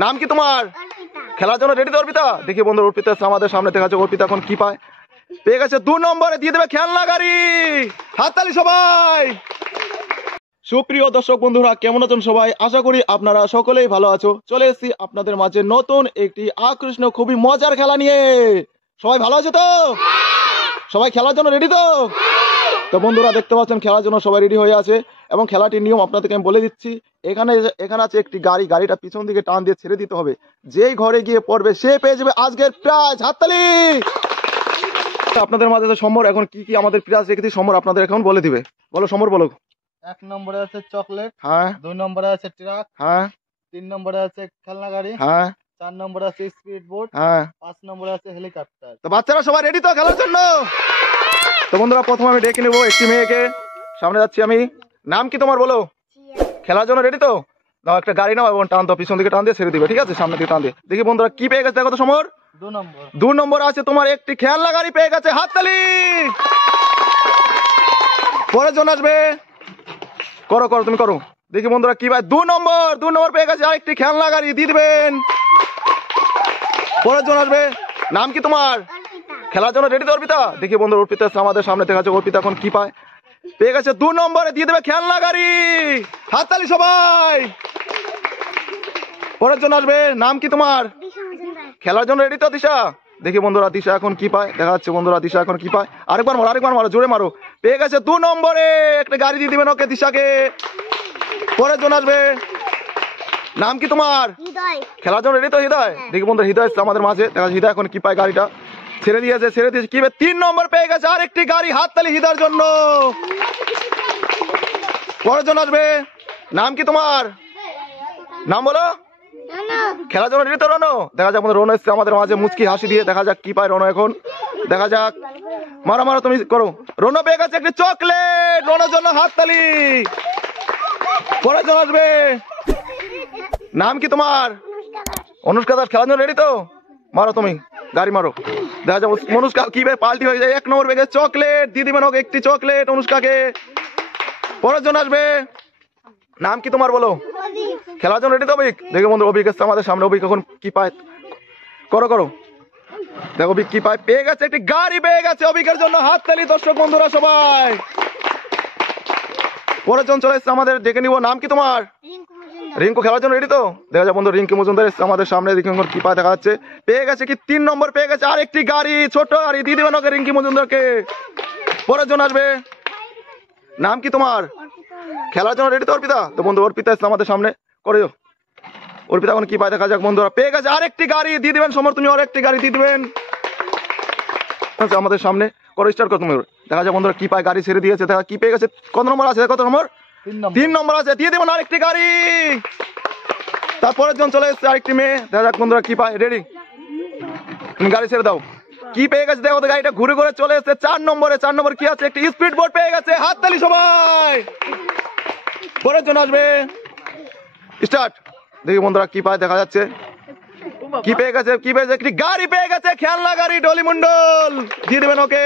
নাম কি তোমার? খেলার জন্য রেডি তো অর্পিতা? দেখি বন্ধু অর্পিতা আমাদের সামনে দেখা যাচ্ছে অর্পিতা এখন কি পায়। পেয়ে গেছে 2 নম্বরে, দিয়ে দেবে খেলনা গাড়ি। হাততালি সবাই। সুপ্রিয় দর্শক বন্ধুরা, কেমন আছেন সবাই? আশা করি আপনারা সকলেই ভালো আছো। চলে এসেছি আপনাদের মাঝে নতুন একটি আকর্ষণীয় খুবই মজার খেলা নিয়ে। সবাই ভালো আছে তো? সবাই খেলার জন্য রেডি তো? তো বন্ধুরা দেখতে পাচ্ছেন খেলার জন্য সবাই রেডি হয়ে আছে এবং খেলাটির নিয়ম আপনাদেরকে আমি বলে দিচ্ছি। এখানে আছে একটি গাড়িটা পিছন দিকে টান দিয়ে ছেড়ে দিতে হবে। যেই ঘরে গিয়ে পড়বে সে পেয়ে যাবে আজকের প্রাইজ। হাততালি। আপনাদের মাঝে সমর এখন কি কি আমাদের প্রাইজ রেখেছি সমর আপনাদের এখন বলে দিবে। বলো সমর, বলো। 1 নম্বরে আছে চকলেট, হ্যাঁ। 2 নম্বরে আছে ট্রাক, হ্যাঁ। 3 নম্বরে আছে খেলনা গাড়ি, হ্যাঁ। 4 নম্বরে আছে স্পিড বোট, হ্যাঁ। 5 নম্বরে আছে হেলিকপ্টার। তো বাচ্চারা সবাই রেডি তো খেলার জন্য? তো বন্ধুরা প্রথমে আমি ডেকে নেবো একটি মেয়েকে, সামনে যাচ্ছি আমি। নাম কি তোমার বলো? খেলার জন্য রেডি তো? নাও একটা গাড়ি নাও এবং টান দাও, পিছন দিকে টান দিয়ে ছেড়ে দিবে, ঠিক আছে? সামনে দিকে টান দিয়ে। দেখি বন্ধুরা কি পেয়ে গেছে দেখো তো সমর। 2 নম্বর। 2 নম্বর আছে তোমার একটি খেলনা গাড়ি পেয়ে গেছে। হাততালি। পরের জন আসবে, করো করো তুমি করো। দেখি বন্ধুরা কি ভাই 2 নম্বর পেয়ে গেছে আরেকটি খেলনা গাড়ি, দিয়ে দিবেন। পরের জন আসবে। নাম কি তোমার? খেলার জন্য রেডি তো অর্পিতা? দেখি বন্ধু অর্পিতা আমাদের সামনে দেখা যাচ্ছে অর্পিতা এখন কি পায়। পেয়ে গেছে 2 নম্বরে, দিয়ে দেবে খেলনা গাড়ি। হাততালি সবাই। পরের জন আসবে। নাম কি তোমার? খেলার জন্য রেডি তো দিশা? দেখি বন্ধুরা দিশা এখন কি পায়, দেখা যাচ্ছে বন্ধুরা দিশা এখন কি পায়। আরেকবার মারো জোরে মারো। পেয়ে গেছে 2 নম্বরে একটা গাড়ি দিয়ে দিবেন ওকে দিশাকে। পরের জন আসবে। নাম কি তোমার? খেলার জন্য রেডি তো হৃদয়? দেখি বন্ধুরা হৃদয় আমাদের মাঝে দেখা যাচ্ছে হৃদয় এখন কি পায়, গাড়িটা ছেড়ে দিয়েছে কি 3 নম্বর পেয়ে গেছে আরেকটি গাড়ি। হাততালি হৃদয়ের জন্য। পরের জন আসবে। নাম কি তোমার? নাম বলো। খেলার জন্য রেডি তো রনো? দেখা যাক রনো এসছে আমাদের মাঝে মুচকি হাসি দিয়ে, দেখা যাক কি পায় রনো এখন। দেখা যাক, মারো তুমি করো। রনো পেয়ে গেছে একটি চকলেট, রনোর জন্য হাততালি। পরের জন আসবে। নাম কি তোমার? অনুষ্কা দাস। খেলার জন্য রেডি তো? মারো তুমি গাড়ি মারো। দেখা যাক অনুষ্কা কি ভাই পাল্টি হয়ে যায়। 1 নম্বর পেয়ে গেছে চকলেট, দিয়ে দিবেন ওকে একটি চকলেট অনুষ্কাকে। পরের জন আসবে। নাম কি তোমার বলো? খেলার জন্য রেডি তো অভিক? দেখো বন্ধু অভিক এসছে আমাদের সামনে। অভিক এখন কি পায়, করো। দেখো অভিক কি পায়। পেয়ে গেছে একটি গাড়ি পেয়ে গেছে অভিকের জন্য। হাততালি দর্শক বন্ধুরা সবাই। পরের জন চলে এসছে আমাদের, ডেকে নিব। নাম কি তোমার? রিঙ্কু। খেলার জন্য রেডি তো? দেখা যায় বন্ধু রিঙ্কু মজুমদার এসছে আমাদের সামনে। দেখি কি পায়, দেখা যাচ্ছে পেয়ে গেছে কি 3 নম্বর পেয়ে গেছে আরেকটি গাড়ি, ছোট গাড়ি, দিয়ে দিবেন ওকে রিঙ্কি মজুমদারকে। পরের জন আসবে। নাম কি তোমার? খেলার জন্য রেডি তো অর্পিতা? তো বন্ধু অর্পিতা এসছে আমাদের সামনে, করে অর্পিতা এখন কি পায় দেখা যাক। বন্ধুরা পেয়ে গেছে আরেকটি গাড়ি, দিয়ে দিবেন সমর তুমি আরেকটি গাড়ি দিয়ে দিবেন আমাদের সামনে। করো স্টার্ট করো তুমি। দেখা যাক বন্ধুরা কি পায়, গাড়ি ছেড়ে দিয়েছে। দেখা কি পেয়ে গেছে, কত নম্বর আছে, কত নম্বর? 3 নম্বর আছে, দিয়ে দেবেন আরেকটি গাড়ি। তারপরের জন চলে এসছে আরেকটি মেয়ে, দেখা যাক বন্ধুরা কি পায়। রেডি, তুমি গাড়ি ছেড়ে দাও। কি পেয়ে গেছে দেখো, গাড়িটা ঘুরে ঘুরে চলে এসছে 4 নম্বরে। 4 নম্বর কি আছে, একটি স্পিড বোট পেয়ে গেছে। হাততালি সবাই। পরের জন আসবে, স্টার্ট। দেখি বন্ধুরা কি পায়, দেখা যাচ্ছে কি পেয়ে গেছে একটি গাড়ি পেয়ে গেছে খেলনা গাড়ি, ডলি মন্ডল, দিয়ে দেবেন ওকে।